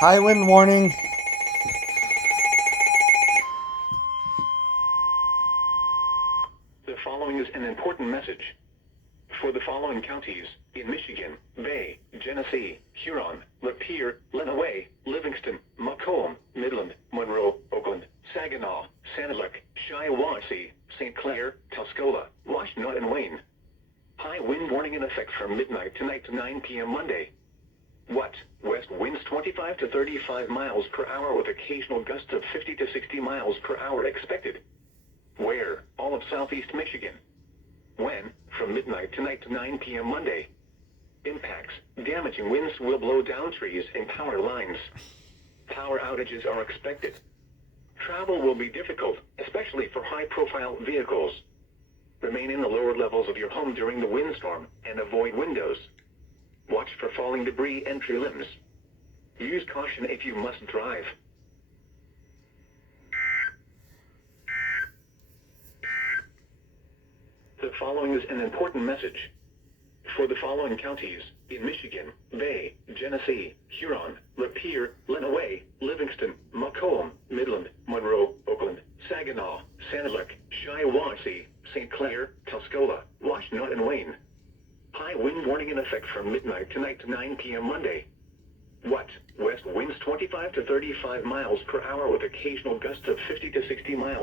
High wind warning. The following is an important message. For the following counties, in Michigan, Bay, Genesee, Huron, Lapeer, Lenawee, Livingston, Macomb, Midland, Monroe, Oakland, Saginaw, Sanilac, Shiawassee, St. Clair, Tuscola, Washtenaw, and Wayne. High wind warning in effect from midnight tonight to 9 p.m. Monday. What? West winds 25 to 35 miles per hour with occasional gusts of 50 to 60 miles per hour expected. Where? All of southeast Michigan. When? From midnight tonight to 9 p.m. Monday. Impacts. Damaging winds will blow down trees and power lines. Power outages are expected. Travel will be difficult, especially for high-profile vehicles. Remain in the lower levels of your home during the windstorm and avoid windows. Watch for falling debris and tree limbs. Use caution if you must drive. The following is an important message. For the following counties, in Michigan, Bay, Genesee, Huron, Lapeer, Lenawee, Livingston, Macomb, Midland, Monroe, Oakland, Saginaw, Sanilac, Shiawassee, St. Clair, Tuscola, Washtenaw, and Wayne. High wind warning in effect from midnight tonight to 9 p.m. Monday. What? West winds 25 to 35 miles per hour with occasional gusts of 50 to 60 miles